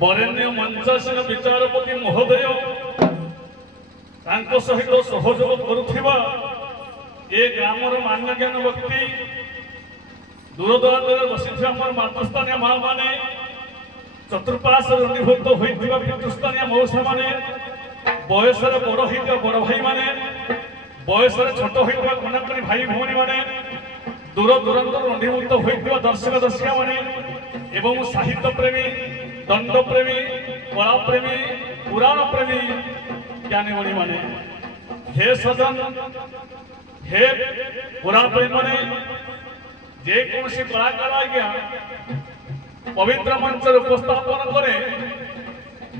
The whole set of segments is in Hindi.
बरेण्य मंचासीन विचारपति महोदय सहित सहयोग करुवा ए ग्रामर मान्यज्ञान व्यक्ति दूरदूरांत बसी मातृस्थानीय माँ मैंने चतुर्पाश रंगीभूत होता पितृस्थानीय मौसा मैंने बयस बड़ हो बड़ भाई मैंने बयस छोट होता कनाकनी भाई भौणी मैंने दूर दूरांत रंगीभूत होता दर्शक दर्शिका मैंने एवं साहित्य प्रेमी दंड प्रेमी कला प्रेमी पुराण प्रेमी ज्ञानी मणि माने हे सजन हे पुराण प्रेमी माने जे कौन कलाकार आज्ञा पवित्र मंच उपस्थापन करे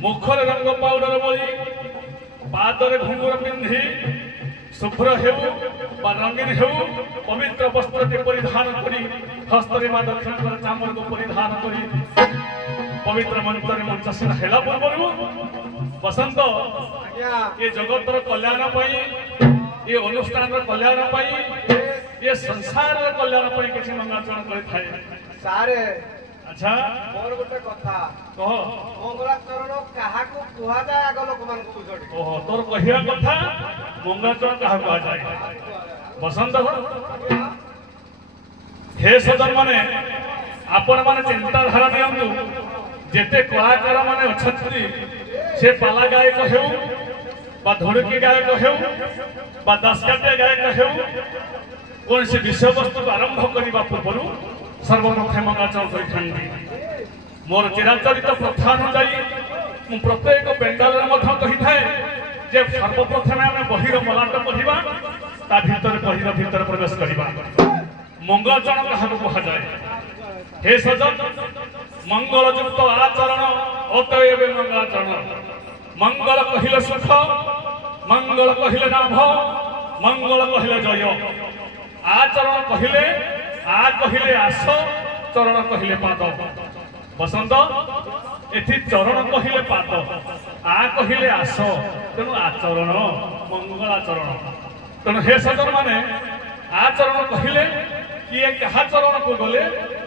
मुखर रंग पाउडर बोली पादरे घुंगुर पिंधि शुभ्र हेउ बा रंगीन हेउ पवित्र वस्त्र परिधान करी हस्तरे मां दक्षिण चामर को परिधान करी पवित्र मंचरे मंचासीन हेला पूर्व बसंत ये जगतर कल्याण ये अनुष्ठान कल्याण ये संसार कल्याण किसी मंगलाचरण करे। अच्छा मोर गोटे कथा कह मंगलाचरण कहा को कुहा जाय आग लोक मान को बुझड़ी ओहो तोर कहिया कथा मंगलाचरण कहा कुहा जाय बसंत हे सजन माने आपण माने चिंता धारा नियंतु जेते कलाकार माने अछंती से पाला गायक हेउ बा धुड़की गायक हेउ बा दशकाटिया गायक हेउ कौन से विषय वस्तु आरंभ करने पूर्व सर्वप्रथम मंगलाचरण कर मोर चिराचरित प्रथा अनुजाई प्रत्येक पेंडाल कही थाए जे सर्वप्रथम आम बहिर मलाट पढ़ा ता भीतर बहिर भीतर प्रवेश करवा मंगलाचरण क्या कह जाए हे सजन मंगलयुक्त आचरण अतएव मंगलाचरण मंगल कहले सुख मंगल कहले लाभ मंगल कहले जय आचरण कहले आ कहले आस चरण कहले पाद बसंत एथि चरण कहले पाद आ कहले आस तेणु आचरण मंगलाचरण तेणु हे सजन माने आचरण कहले किए क्या चरण को गले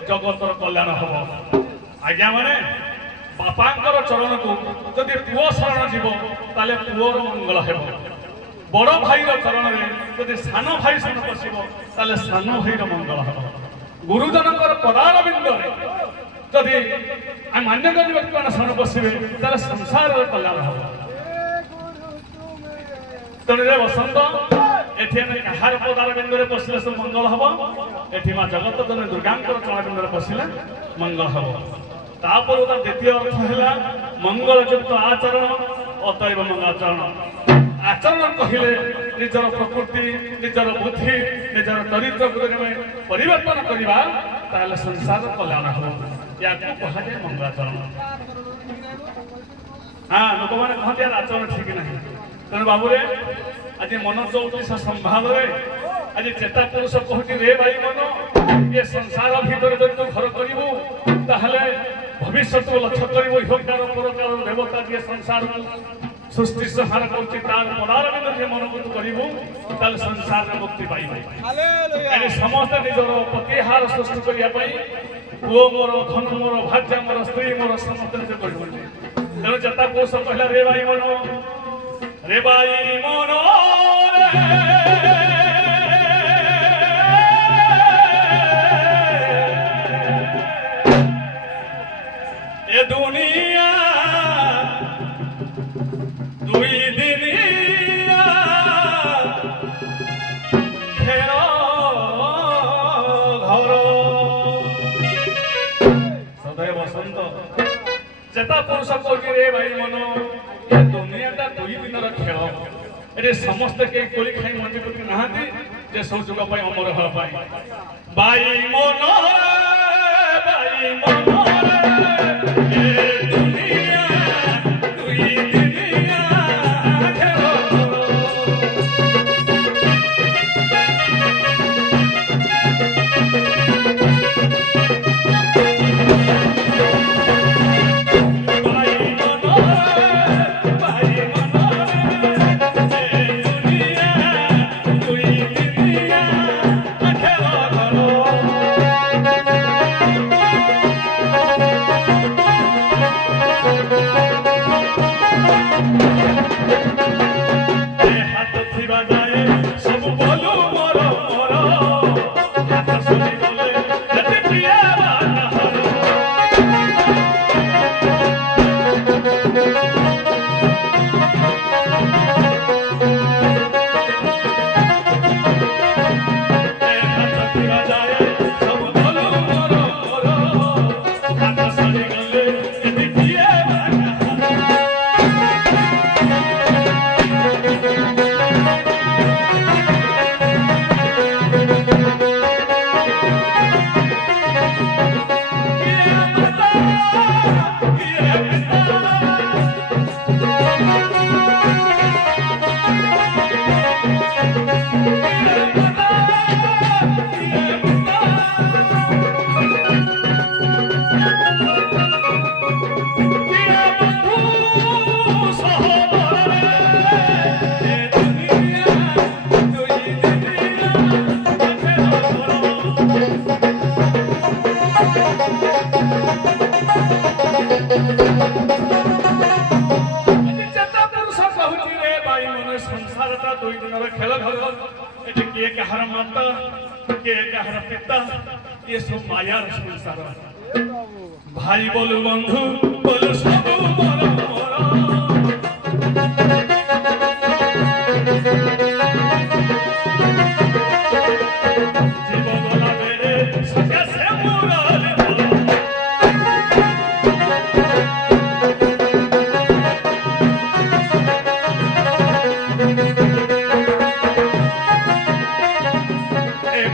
जगतर कल्याण हम आज्ञा माने बापांकर चरण को जदि पुओ शरण जीव ताले पुओर मंगल हेब बड़ भाईर चरण में जदि सान भाई सान पशिब ताले सान भाईर मंगल हम गुरुजनकर पदार बिंदु जदि मान्यगण्य व्यक्ति मैंने सान पशिबे ताले संसार कल्याण हम तेणु बसंत एठी कहार पदार बिंदु पशिले सब मंगल हम एठी माँ जगत जन दुर्गा चरण बिंदु पशिले मंगल हम तापर द्वितीय अर्थ है मंगलयुक्त आचरण अतएव मंगलाचरण आचरण कहले निजर प्रकृति निजर बुद्धि निजर चरित्र परिवर्तन करवा ताले संसार कल्याण हो या कह जाए मंगलाचरण। हाँ लोक मैंने कहते यार आचरण ठीक नहीं तेणु बाबूरे आज मन 34 संभाल आज चेता पुरुष कहती रे भाई मन ये संसार भीतर जब तू घर करू ताहले भविष्य को लक्ष्य कर इहकार परकार देवता जी संसार सृष्टि संहार करती पदार में मन को करू ताल संसार में मुक्ति पाइब समस्त निजर प्रतिहार सृष्टि करने पुओ मोर धन मोर भाज्य मोर स्त्री मोर समस्त निज कर तेणु चेता पुरुष कहला रे भाई मन ये दुनिया दुई दिनिया घेर घर सदैव बसंत चेता पुरुष कह रे भाई मन ये दुनियाटा दुई दिन खेल ये समस्ते कई कोली खाई मंडी पड़ी नहांती जे सब जुग अमर हवा बाई मन ये सब मायार संसार भाई बोलू बंधु बोलू सब जीवन बेरे सत्य से मुरारी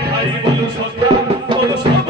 भाई बोलू सत्य सब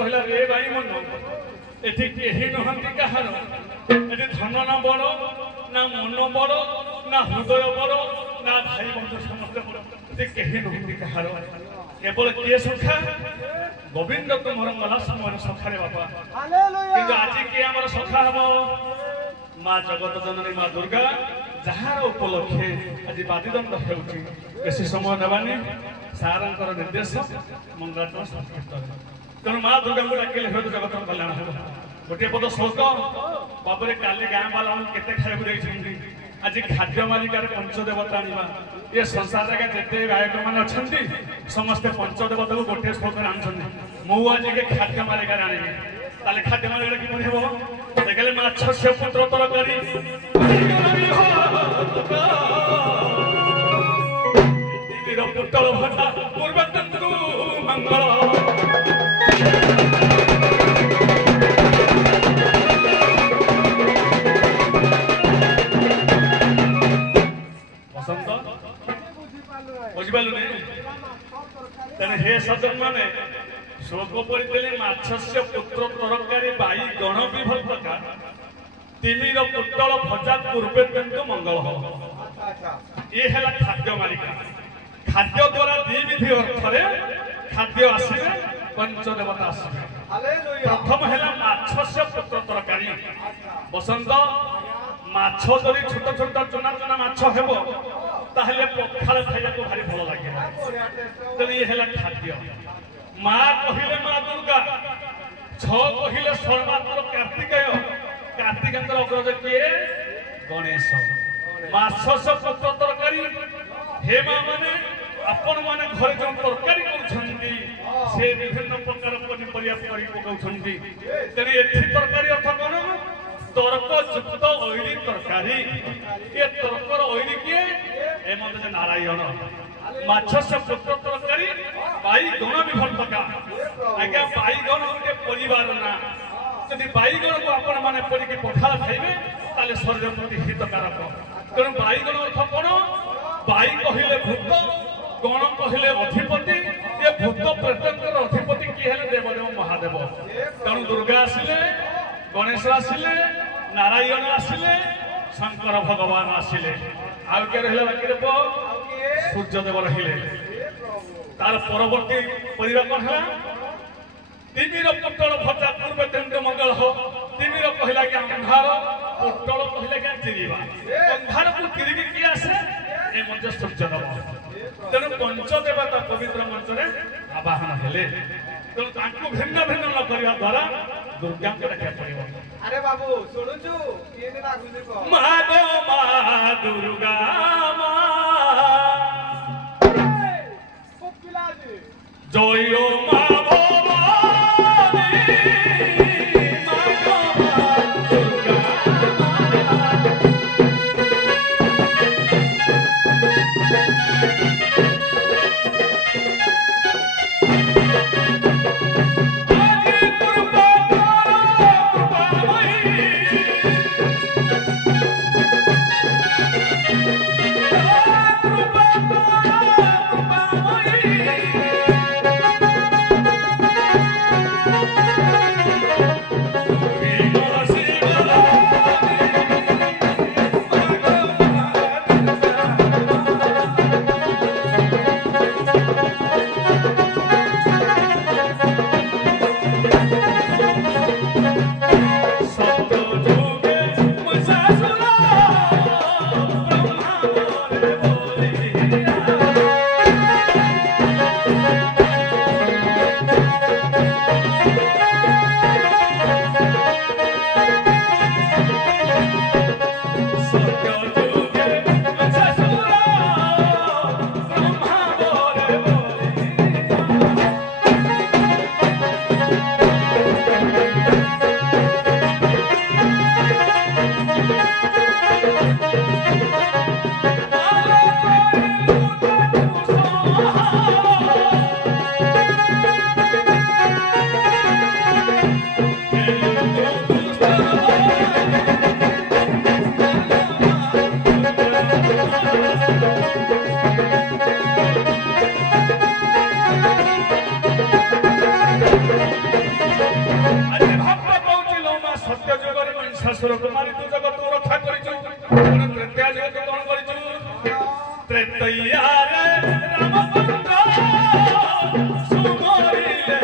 कहला रे भाई मन एठी केही नहंती कहार एठी धन ना बड़ ना मन बड़ ना हृदय बड़ ना भाई बंधु समस्त बड़ एठी केही नहंती कहार केवल किए सुखा गोविंद तुमर मला समय सखा रे बाबा किंतु आज किए हमर सखा हबो माँ जगत जननी माँ दुर्गा जार उपलक्षे आज बादीदंड हेउची बेसी समय नेबानी सारंकर निर्देश मंगलाचरण संस्कृत तेणु माँ दुर्गा को डाकिले हृदय जगत कल्याण हो गोटे पद श्लोक बाबरे काली गाँ वाला केते खाइबु देइछन्ती आज खाद्य मालिकार पंचदेवता आनिबा ये संसार रे जेते गायक मान अछन्ती समस्त पंचदेवता को गोटे श्लोक आनछन्ती मु आज के खाद्य मालिकार आनिबे ताले खाद्य मालिकार कि मन हेबो देखले माछ से पुत्र तरकारी दिवीर पुटल भटा पूर्वतंतु मंगल बसंत बुझिपालु नहीं तने हे सजन माने शोक परिदेले माछस्य पुत्र तरकारी बाई गण विभल प्रकार तिमिर पुटल भजा पूर्वे तेंतु मंगल हो ये है खाद्य मालिका खाद्य द्वारा दी विधि अर्थ रे खाद्य आसीबे पंचदेवता आसीबे प्रथम है माछस्य पुत्र तरकारी बसंत माछ जदि छोट छोट चुना चुना माछ हेबो ताहले पखाल खाइया को भारी भल लागे तने ये है खाद्य माँ कहिले माँ दुर्गा छ कहिले सर्वात्मक कार्तिकेय कार्तिकेन्द्र अग्रज किए गणेश माछस पुत्र तरकारी हे माँ माने आपण माने घर जो तरकारी करूछन्ती से विभिन्न प्रकार पनिपरिया करी पकाउछन्ती तेने एथि तरकारी अर्थ कोन तर्क युक्त ओइली तरकारी ये तर्कर ओइली किए ए मते नारायण माछस पुत्र तरकारी बाई गण विभल प्रकार आज्ञा बाई गण गोटे परिवार ना यदि बाई गण को आपण माने पड़ी पखाल खाइबे ताले शरीर प्रति हितकारक तेणु बाई गण अर्थ कोन बाई कहिले भूत गण कहिले अधिपति ये भूत प्रेतंकर अधिपति की हेले देवदेव महादेव तेणु दुर्गा आसिले गणेश आसिले नारायण आसिले शंकर भगवान आसिले आउ के रहले बाकी रे सूर्यदेव रहिले तार परवर्ती परिवार कौन है तिमिर पुटल भजा पूर्व तेंद्र मंगल हो तिमिर कहला कि अंधार पुटल कहला कि चिरीबा अंधार को चिरीबी की आसे ए मंच सूर्यदेव तेणु पंचदेवता पवित्र मंच रे आवाहन हेले तेणु तांको भिन्न भिन्न न करिया द्वारा दुर्गा को रखा पड़िबो अरे बाबू सुनुछु केने लागुनी को मा गो मा दुर्गा मा जय मा भवानी मा गो मा दुर्गा ମହିଷାସୁର କୁମାରୀ ତୁ ଜଗତକୁ ରକ୍ଷା କରିଛୁ ପୁଣି ତ୍ରେତୟା ଯୁଗ ତୁ କଣ କରିଛୁ ତ୍ରେତୟାରେ ରାମଚନ୍ଦ୍ର ସୁମରିଲେ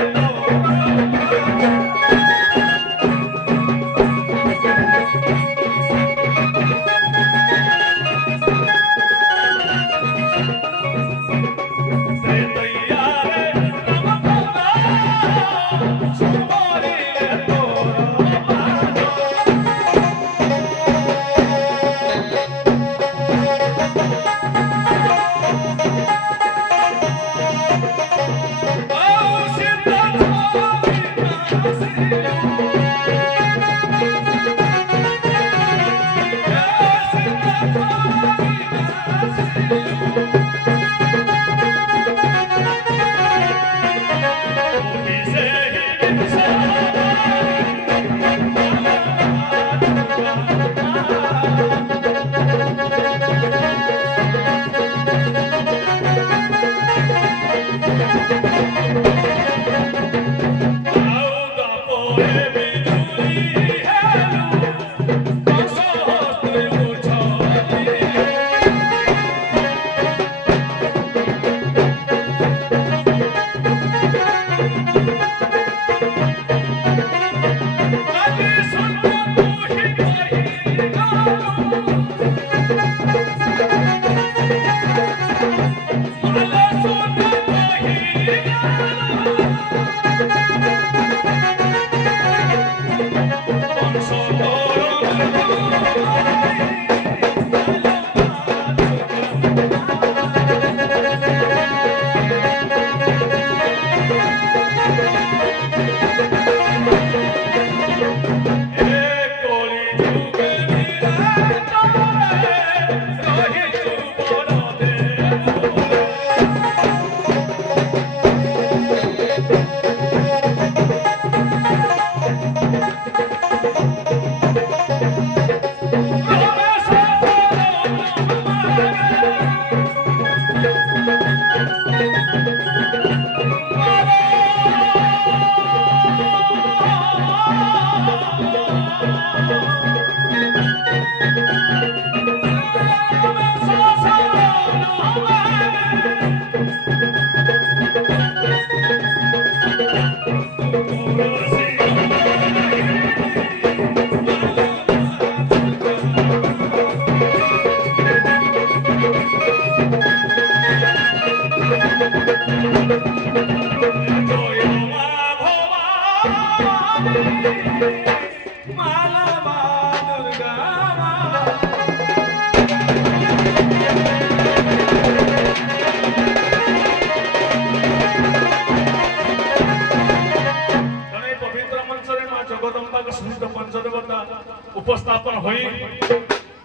उपस्थापन हो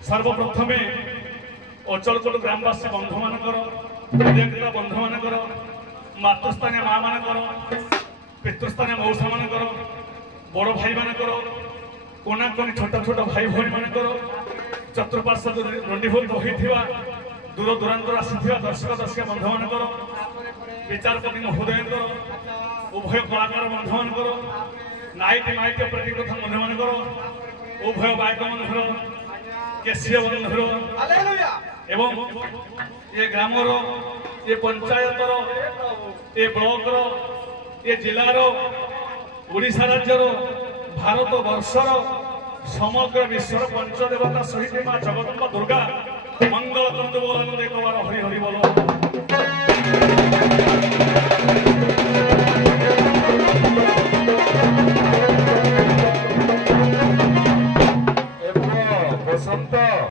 सर्वप्रथमे अचलकोट ग्रामवासी बंधु मानकर बंधु मानकर मातृस्थानीय माँ मानकर पितृस्थानीय मौसा मानकर बड़ भाई मानकर कोना कोनी छोट छोट भाई भाई मानकर चतुर्पार्श्व रंडीभूत होता दूर दूरांतर आसी दर्शक दर्शिका बंधु मानकर विचारपति महोदय उभय कलाकार बंधु मानकर नायक नायिका प्रतिकथा बंधु मानकर उभय गायक बंधुर केसीय बंधुर एवं ये ग्रामर ये पंचायतर ये ब्लॉकर ये जिलार ओडिशा राज्यर भारत वर्षर समग्र विश्वर पंचदेवता सहित मां जगदम्बा दुर्गा मंगल तंतु बोल हरि हरि बोल।